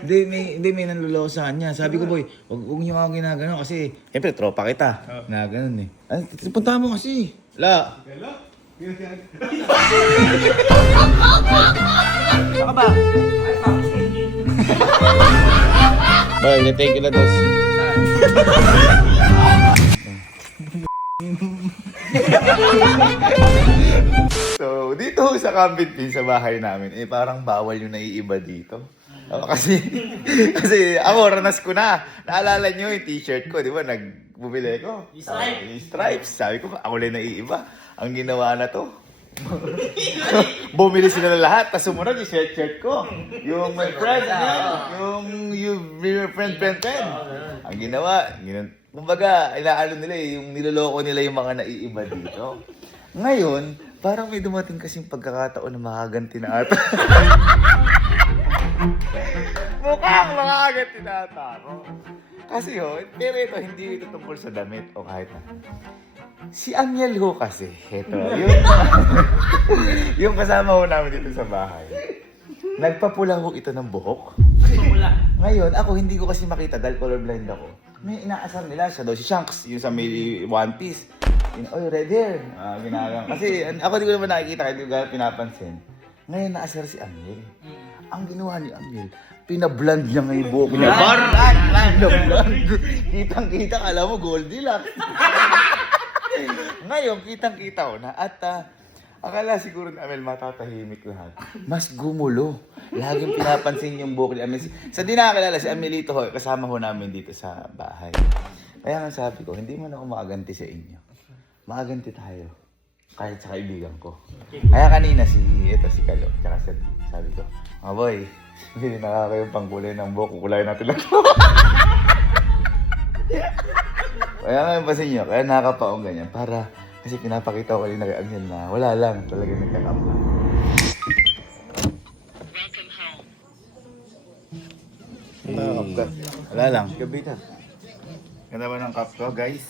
Hindi, may nanluloko sa kanya. Sabi ko, boy, huwag niyo ako ginagano kasi, siyempre, tropa kita. Na ganun eh. Ay, punta mo kasi. La. Saka ba? Boy, thank you na tos. So, dito sa Camping Pin sa bahay namin, parang bawal yung naiiba dito. Kasi ako, ranas ko na. Naalala nyo yung t-shirt ko, di ba? Nagbumili ko. Yung stripes. Sabi ko, ako lang naiiba. Ang ginawa na to. Bumili sila na lahat, tapos sumunod yung shirt ko. Yung my friend, your friend. Ang ginawa, kumbaga, inaano nila yung niloloko nila yung mga naiiba dito. Ngayon, parang may dumating kasing pagkakataon na makaganti na ata. Mukhang makaganti na ata ako. Kasi pero ito, hindi ito tungkol sa damit o kahit na. Si Amiel ho kasi, ito, yung kasama ho namin dito sa bahay. Nagpapula ho ito ng buhok. Ngayon, ako hindi ko kasi makita dahil colorblind ako. May inaasar nila siya daw, si Shanks, yung sa may One Piece. Oy, red hair. Ginagawa. Kasi ako di ko naman nakikita, hindi ko gano'n pinapansin. Ngayon, naasar si Amiel. Ang ginawa ni Amiel, pinablend niya ngayon buhok niya. Pinablend. Kitang-kita, alam mo, Goldilocks. Ngayon, kitang-kita ko na at akala siguro ni Amiel matatahimik lahat. Mas gumulo. Laging pinapansin yung buhok ni Amiel. Sa di nakakilala, si Amielito ho, kasama ho namin dito sa bahay. Kaya nga sabi ko, hindi mo na ako makaganti sa inyo. Makaganti tayo. Kahit sa kaibigan ko. Kaya kanina si Kalo, tsaka sabi ko, mga boy, hindi na kayong pangkulay ng buhok, kukulay natin lang. Kaya ngayon pa sa inyo, kaya nakakapaong ganyan. Para, kasi pinapakita ko kanina kay Amiel na wala lang talaga nagkakamba. Wala lang. Gabi na. Ganda ba ng cup ko, guys?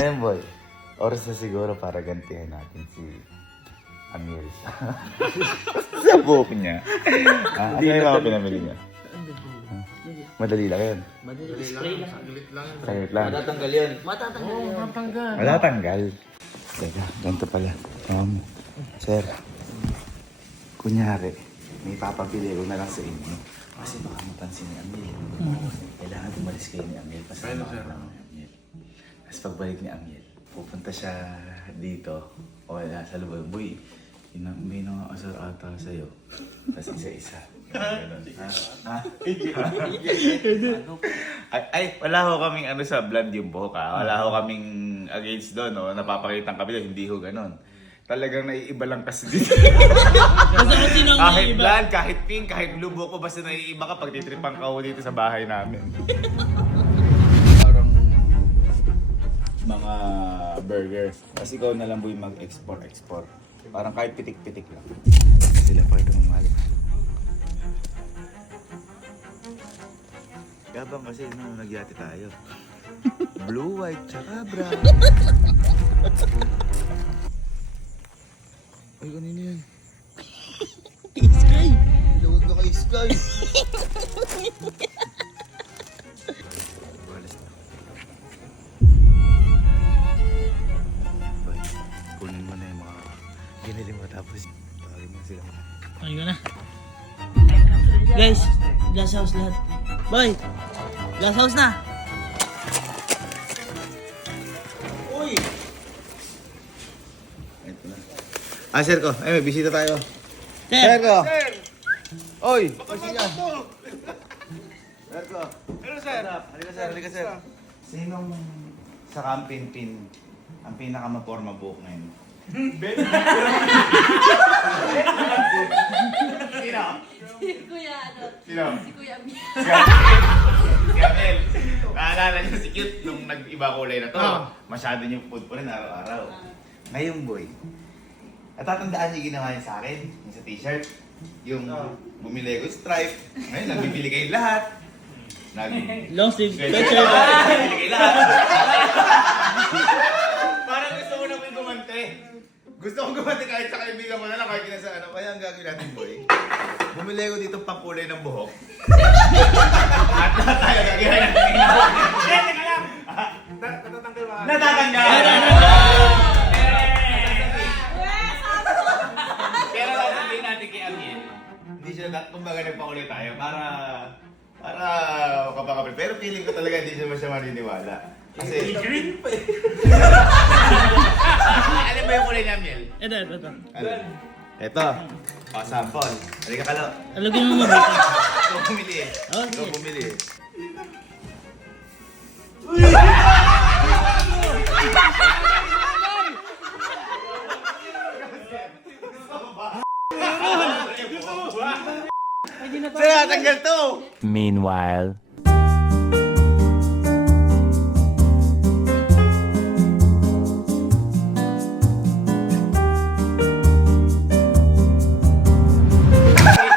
Ngayon, boy. Oras na siguro para gantihan natin si Amiel. Sa buhok niya. Ano yung mga pinamili niya? Madali lang yun. Madali spray lang. Saglit lang. Matatanggal yun. Matatanggal. Matatanggal. Teka, ganito pala. Sir, kunyari, may papabili ko na lang sa inyo. Kasi baka mapansin ni Amiel. Kailangan umalis kayo ni Amiel. Pasama ka lang ni Amiel. Tapos pagbalik ni Amiel, pupunta siya dito. O wala, sa loob. Boy, may nang-asar ata sa'yo. Tapos isa-isa. Ay, wala ho kaming ano sa blonde yung buhok ha. Wala ho kaming against doon, no? Napapakitang kami doon, hindi ho ganon. Talagang naiiba lang kasi dito. Kahit blonde, kahit pink, kahit blue buhok ko, basta naiiba ka pag titripang ka ho dito sa bahay namin. Parang mga burger. Kasi ikaw na lang boy mag-export. Parang kahit pitik-pitik lang. Sila pa ito mamali. Gabang kasi nung nagyati tayo. Blue, white, tsaka brown. Ay, kanina yan. Sky! Lawag na kay Sky! Balas na. Bay, kunin mo na yung mga binili mo tapos tawagin mo sila. Ayun na. Guys, glass house lahat. Boy! Glass house na! Uy! Ito na. Sir ko. Ay, may bisita tayo. Sir ko! Sir! Oy! Kasi yan. Sir ko. Hello, sir. Halika, sir. Sinong sa Camping Pin ang pinakamaporma buhok ngayon? Sino? Si Kuya ano? Sino? Si Kuya Amiel. Si Amiel. Naalala niyo si Cute nung nag-iba kulay na to. Masyado niyong food po rin araw-araw. Ngayon boy, natatandaan niyo ginawa niya sa akin? Yung sa t-shirt? Yung bumili ko stripe. Ngayon, nagbibili kayo lahat. Long sleeve. Nagbibili kayo lahat. Parang gusto mo na may gumante. Gusto kong gumati kahit sa kaibigan mo na lang, kahit kinasa ano. Kaya ang gagawin natin, boy. Bumili ko dito pangkulay ng buhok. At lahat tayo gagawin natin ng buhok. Teka lang! Natatanggal ba? Natatanggal! Pero sasabihin natin kay Amien, hindi siya kumbaga nagpakulay tayo para kapag pero feeling ko talaga hindi siya maniniwala. Kasi Green pa eh. alam mo yung kulay ni Amiel? Ito. Ito. O, sample. Halika ka lo. Alagyan mo muna ito. Ikaw bumili eh. Oh, Ikaw sige. bumili eh. Sa'yo, tanggal to! Meanwhile.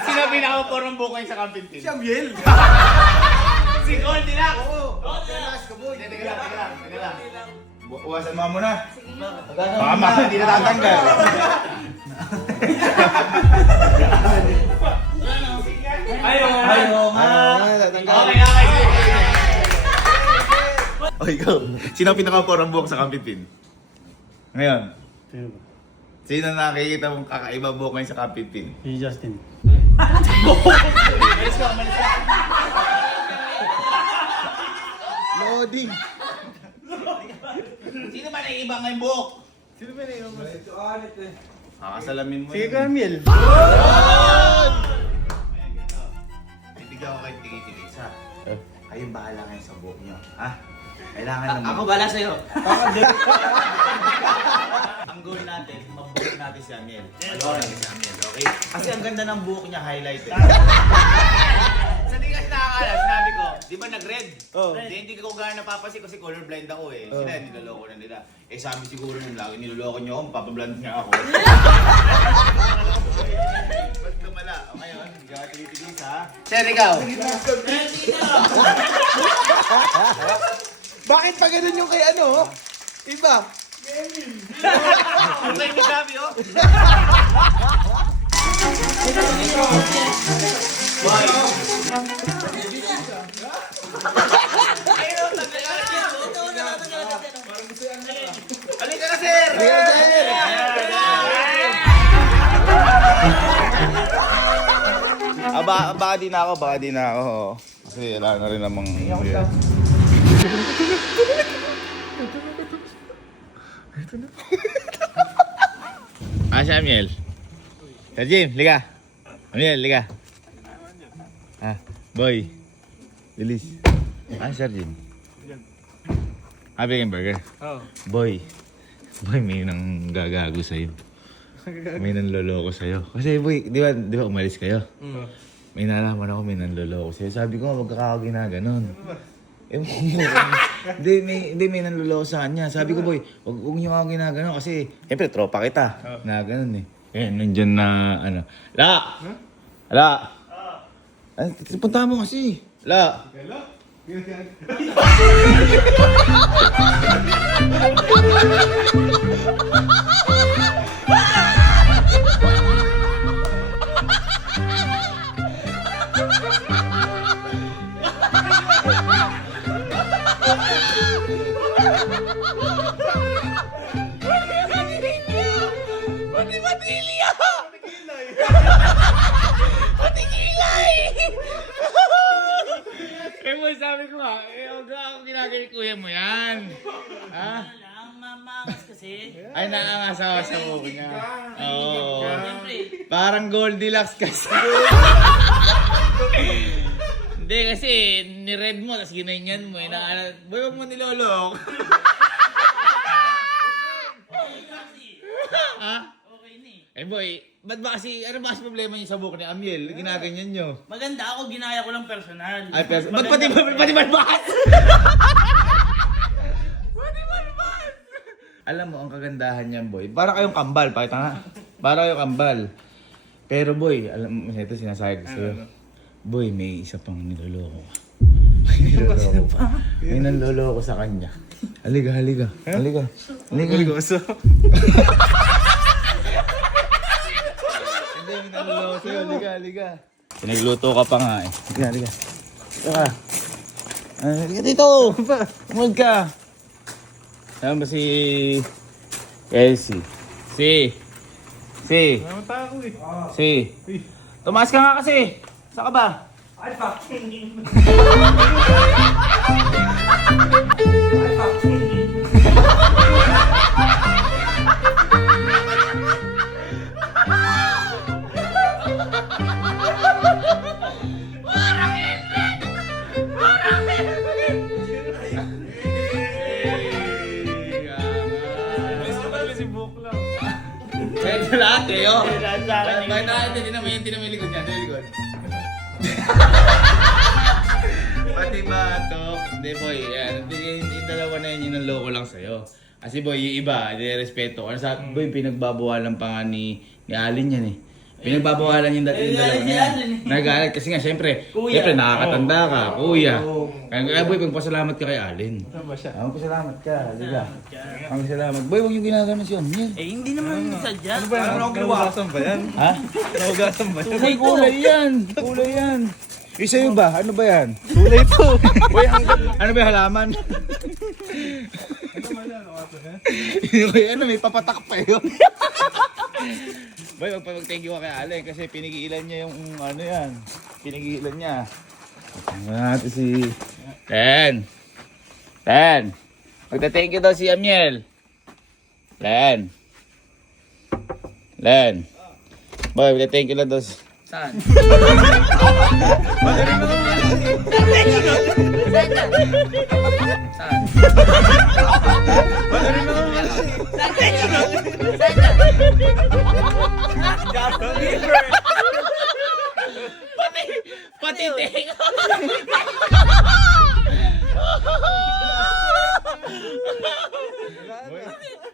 Sino pinaka-porong buko yung sa camping team? Si Amiel. Si Goldilocks! Oo! Teka lang. Uwasan mo muna. Baka mama, hindi na tatanggal. Ayaw nga. Okay. O ikaw, sino ang pinaka-porong buhok sa camping team? Ngayon, sino nakikita mong kakaiba buhok ngayon sa camping team? Si Justin. Loading! Sino ba naiiba ngayong buhok? Sino ba na yung mas? Ito alit eh. Kakasalamin mo Sige yun. ka, Amiel. Bibigyan ko kayo tigi-tigi isa. Kayong bahala ngayon sa buhok nyo. Ha? Kailangan naman. Ako bala sa'yo. Ang goal natin, mabuhok natin si Amiel. Mabuhok natin si Amiel, okay? Kasi ang ganda ng buhok niya, highlighted. Sa di kasi nakakala, sinabi ko, di ba nag-red? Oo. Hindi ko gano'n napapansin kasi colorblind ako eh. Sila, niloloko na nila. Eh sabi siguro nung lagi, niloloko niyo ako, mapapablond nga ako. Ba't lumala? O ngayon, hindi ka tinitigis ha? Sir, ikaw! Bakit pa ganun yung kay ano? Iba. Ang tayo ni Gabi, oh! Halika ka, sir! Baka di na ako. Kasi wala na rin namang... Si Amiel. Sir Jim, liga. Amiel, liga. Boy. Bilis. Sir Jim. Bigyan burger. Oo. Boy, may nang gagago sa'yo. May nanloloko sa'yo. Kasi boy, di ba umalis kayo? May nalaman ako may nanloloko sa'yo. Sabi ko, wag ka ginaganon. Hindi may nanloloko sa kanya. Sabi ko, boy, wag niyo ako ginaganon kasi siyempre tropa kita. Na ganun eh. Eh, nandyan na ano. La! La! Ay, punta mo kasi. La! Eh, boy, sabi ko nga, huwag ako ginagay kuya mo yan. Ha? Ang mamangas kasi. Ay, naangas ako sa buko niya. Oo. Siyempre. Parang Goldilocks kasi. Hindi kasi, ni-red mo, tapos ginanyan mo. Boy, huwag mo nilolok. Ha? Okay ni. Eh boy, ba't ba kasi, ano ba kasi problema niyo sa buko ni Amiel? Ginaganyan niyo. Maganda ako, ginaya ko lang personal. Ay, pero, ba't pati balbas? Alam mo, ang kagandahan niyan, boy. Para kayong kambal, pakita nga. Para kayong kambal. Pero boy, alam mo, ito sinasabi ko sa'yo. Boy, may isa pang niloloko ka. May niloloko pa. May nanloloko sa kanya. Halika. naloloso yun. Liga. Pinagluto ka pa nga eh. Liga. Liga. Liga dito! Umag ka! Saan ba si... Elsie? Si! Tumaas ka nga kasi! Saan ka ba? Ito lahat eh, oh. Bakit natin, hindi na may likod niya. Ito yung likod. Pati ba ito? Hindi boy, yan. Yung dalawa na yun, yun ang loko lang sa'yo. Kasi boy, yung iba, respeto. Ano sa boy, pinagbabawalan pa nga ni Alin yan eh. Pinagbabawalan yung dati yung dalawa na yan. Nagalit kasi nga, syempre nakakatanda ka, kuya. Kaya boy, magpasalamat ka kay Alin. Magpasalamat ka, diba? Magpasalamat. Boy, huwag yung ginagawa siya. Eh, hindi naman sadya. Ano ba yan? Naugasan ba yan? Ha? Naugasan ba yan? May kulay yan. Yung sa'yo ba? Ano ba yan? Kulay to. Boy, ano ba yung halaman? Ano, may papatak pa yun. Boy, magpapag-thank you ka kay Alin kasi pinigilan niya yung ano yan. Pinigilan niya. Tingnan natin si... Len! Magta-thank you daw si Amiel. Len! Boy, magta-thank you lang daw si... Saan? Pati tenga!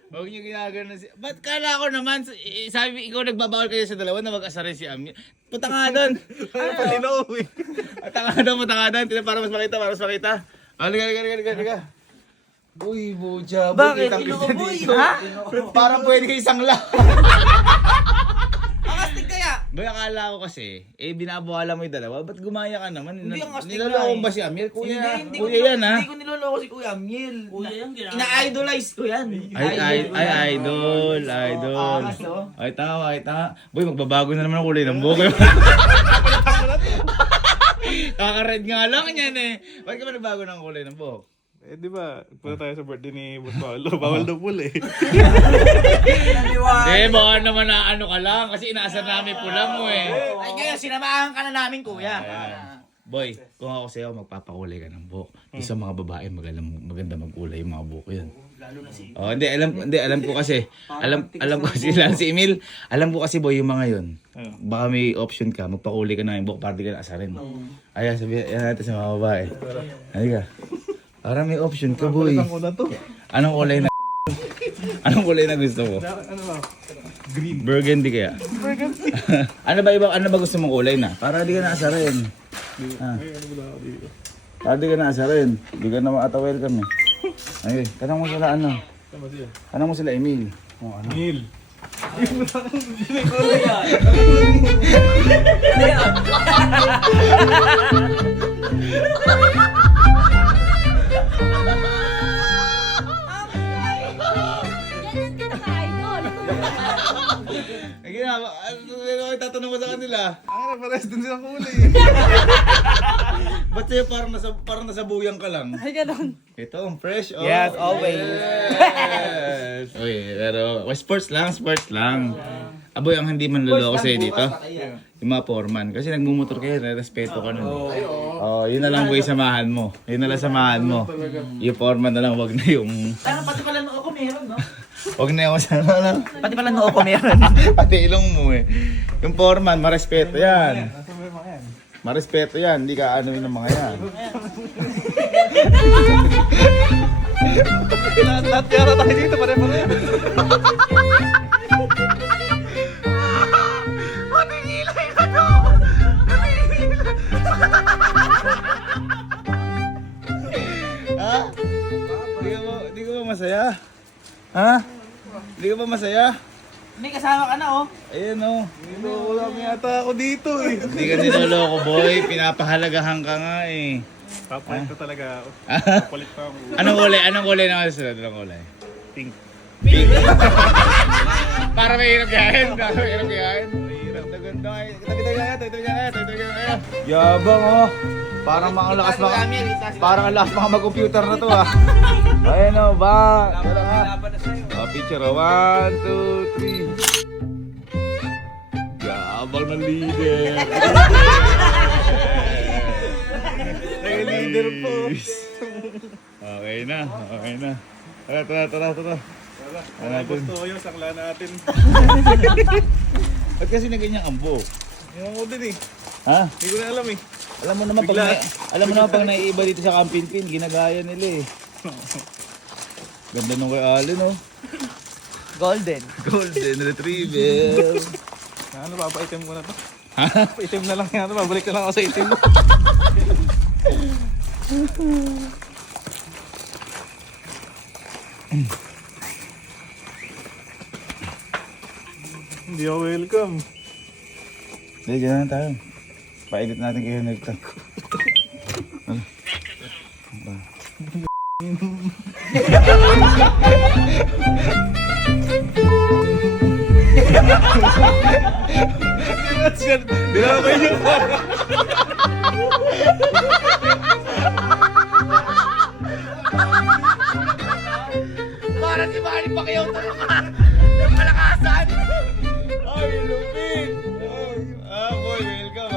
Huwag niyo ginagano si... Ba't kala ko naman, sabi ikaw nagbabawal kayo sa dalawa na mag-asarin si Amiel. Punta nga doon. Palinaw eh. Punta nga doon. Para mas makita. Liga. Uy, Boja. Bakit? Kitang-kita Kinuha, boy. dito. Ha? Parang pwede kayo isang lang. Ang astig kaya? Boy, akala ko kasi, binabawalan mo yung dalawa. Ba't gumaya ka naman? Hindi, ang astig Nilaloko nga ba si Amiel? Hindi Kuya yan ha? Hindi ko niloloko si Kuya Amiel. Kuya yan, ginagawa. Ina-idolize ko yan. Ay, idol. Angas, no? Ay, tanga. Boy, magbabago na naman ang kulay ng buhok. Kaka-red nga lang yan eh. Bakit ka ba nagbago ng kulay ng buhok? Eh di ba, punta tayo sa birthday ni Boss Paolo. Bawal daw pula eh. Baka naman na ano ka lang kasi inaasar namin pula mo eh. Ay, ngayon, sinamahan ka na namin, Kuya. Ayan. Boy, kung ako sa'yo, magpapakulay ka ng buhok. Yung sa mga babae, maganda magkulay yung mga buhok yun. Lalo na si... Oh, alam ko kasi. Alam ko kasi lang si Emil. Alam ko kasi boy yung mga yun. Baka may option ka, magpakulay ka na yung buhok para di ka na asarin. Ayan, sabihin natin sa mga babae. Halika. Para may option ka, boy. Anong kulay na Anong kulay na gusto mo? Ano ba? Green. Burgundy kaya? Burgundy. ano ba gusto mong kulay na? Para di ka na asarin. Para di ka na asarin. Di ka na welcome eh. Ay, tanong mo sila ano? Tanong mo sila Emil. Ano? Neil. Ganyan kita ka-idol. Ay, tatanong mo sa kanila. Pares din silang kulay. Ba't sa'yo parang nasa buyang ka lang? Ay, ganun. Ito, ang fresh. Oh. Yes, always. Yes. Uy, pero sports lang. Aboy, ang hindi man luloko sa'yo dito. Yung mga foreman. Kasi nagmumotor kayo, respeto ka nun. Oh, yun na lang boy, samahan mo. Yung foreman na lang, wag na yung... Ano, pati pala noo ko meron, no? Wag na yung sana lang. Pati pala noo ko meron. Pati ilong mo eh. Yung foreman, marespeto yan. Marespeto yan, hindi ka ano yun ng mga yan. Lahat yara tayo dito, pare-pare. Ha? Di ka ba masaya? Ha? Di ka ba masaya? May kasama ka na, oh. Ayan o. Wala yata ako dito eh. Hindi ka niloloko, boy. Pinapahalagahan ka nga eh. Papalit ko talaga ako. Papalit pa ako. Anong kulay naman susunod? Anong kulay? Pink. Para mahirap yahin. Mahirap na ganda. Yabang oh. Parang mga lakas mga mag-computer na to ah. Ayan o ba? Picture o. 1, 2, 3. Yabang ng leader. Nag-leader po. Okay na. Tara. Ano natin? Gusto ko yung sakla natin. Ba't kasi na ganyan ang buhok? Yung ako din eh. Ha? Hindi ko na alam eh. Alam mo naman pag naiiba dito sa Kampinpin, ginagaya nila eh. Ganda nung kay Allen oh. Golden. Golden Retriever. Ano, papaitim ko na to. Ha? Itim na lang yan. Babalik na lang ako sa itim. Hindi ako welcome. Hindi, dyan na tayo. Pa-edit natin kayo nito. Di na kayo yung Para si Manny Pacquiao tulungan ng palakasan. Ay, lupit! Boy, welcome.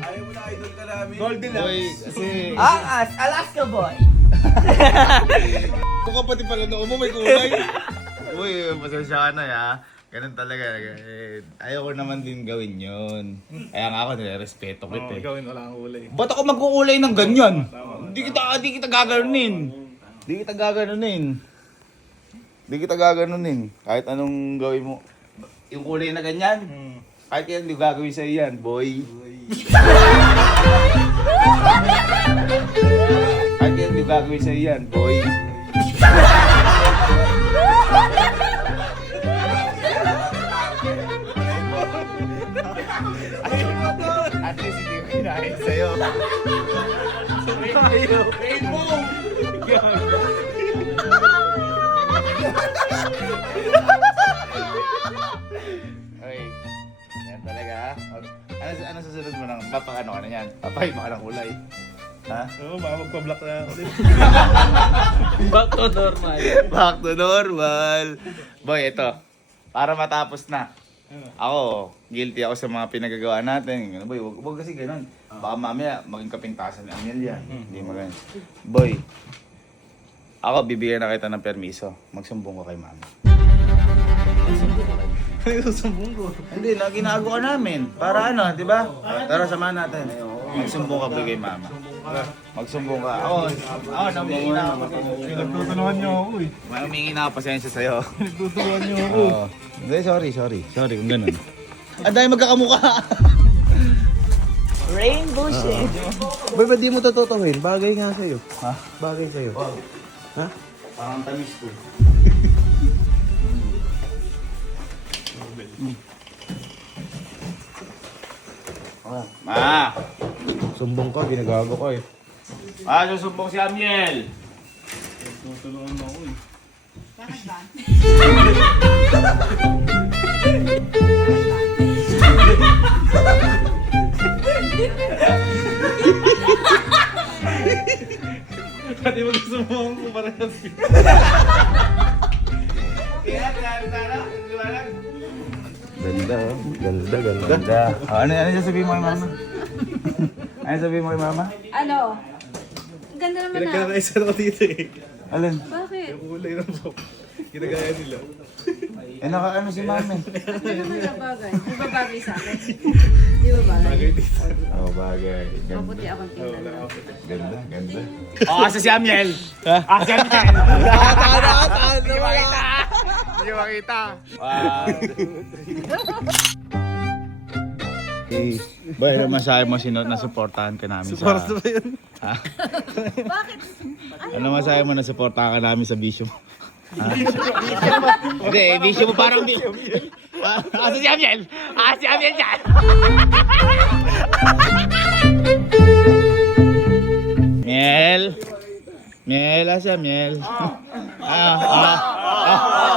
Ayaw mo na idol ka namin. Golden boy, kasi... Angas, Alaska boy. Kung kapatid pala noo mo, may kulay. Uy, pasensya ka na ya. Ganun talaga. Ayaw ko naman din gawin yun. Kaya nga ako nire-respeto Oo, kita eh. gawin wala kang kulay. Ba't ako magkukulay ng ganyan? Di kita gaganunin. Di kita gaganunin. Kahit anong gawin mo. Yung kulay na ganyan, kahit yan, di gagawin sa'yo yan, boy. Kahit yan, di gagawin sa'yo yan, boy. At least hindi ko kinain sa'yo. Rainbow! Okay. Yan talaga ha. Ano susunod mo nang ano ka na yan? Papahima ka ng kulay. Ha? Oo, baka magpa-block na ako din. Back to normal. Back to normal. Boy, ito. Para matapos na. Ako, guilty ako sa mga pinagagawa natin. Boy, wag kasi ganun. Baka mamaya maging kapintasan ni Amelia. Hindi maganda. Boy, ako bibigyan na kita ng permiso. Magsumbong ko kay mama. Ano yung susumbong ko? Hindi, ginagawa namin. Para ano, di ba? Tara, samahan natin. Magsumbong ka ba kay mama? Magsumbong ka. Ako, namingi na ako. Pinagtutulungan niyo ako eh. Humingi na ako pasensya sa'yo. Pinagtutulungan niyo ako. Oo. Hindi, sorry kung ganun. Ang dahil magkakamukha. Rainbow shade. Boy, ba't di mo tututuhin? Bagay nga sa'yo. Ha? Bagay sa'yo. Ha? Parang tamis ko. Ma! Sumbong ka, ginagago ka eh. Susumbong si Amiel! Pinagtutulungan mo ako eh. Pati magsusumbong ko parehas. Ganda, oh. Ganda. Ganda. Ano sasabihin mo kay mama? Ano sasabihin mo kay mama? Ano? Ang ganda naman na. Pinagkakaisa ako dito eh. Alin? Bakit? Yung kulay ng buhok. Ginagaya nila. Nakaano si mama eh. Ano naman na bagay? Di ba bagay sa akin? Di ba bagay? Bagay dito. Oh, bagay. Maputi akong tingnan. Ganda. Oh, asa si Amiel? Ha? Si Amiel! Hindi ko makita! Hindi ko makita! Wow. Hey, boy, ano masahe mo na supportahan ka namin Support sa... ba yun? Ha? Bakit? Ano masahe mo na supportahan ka namin sa bisyo mo? Hindi, bisyo mo parang asa si Amiel? Si Amiel dyan! Miel! Miel, asa Miel?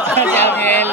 Si Amiel!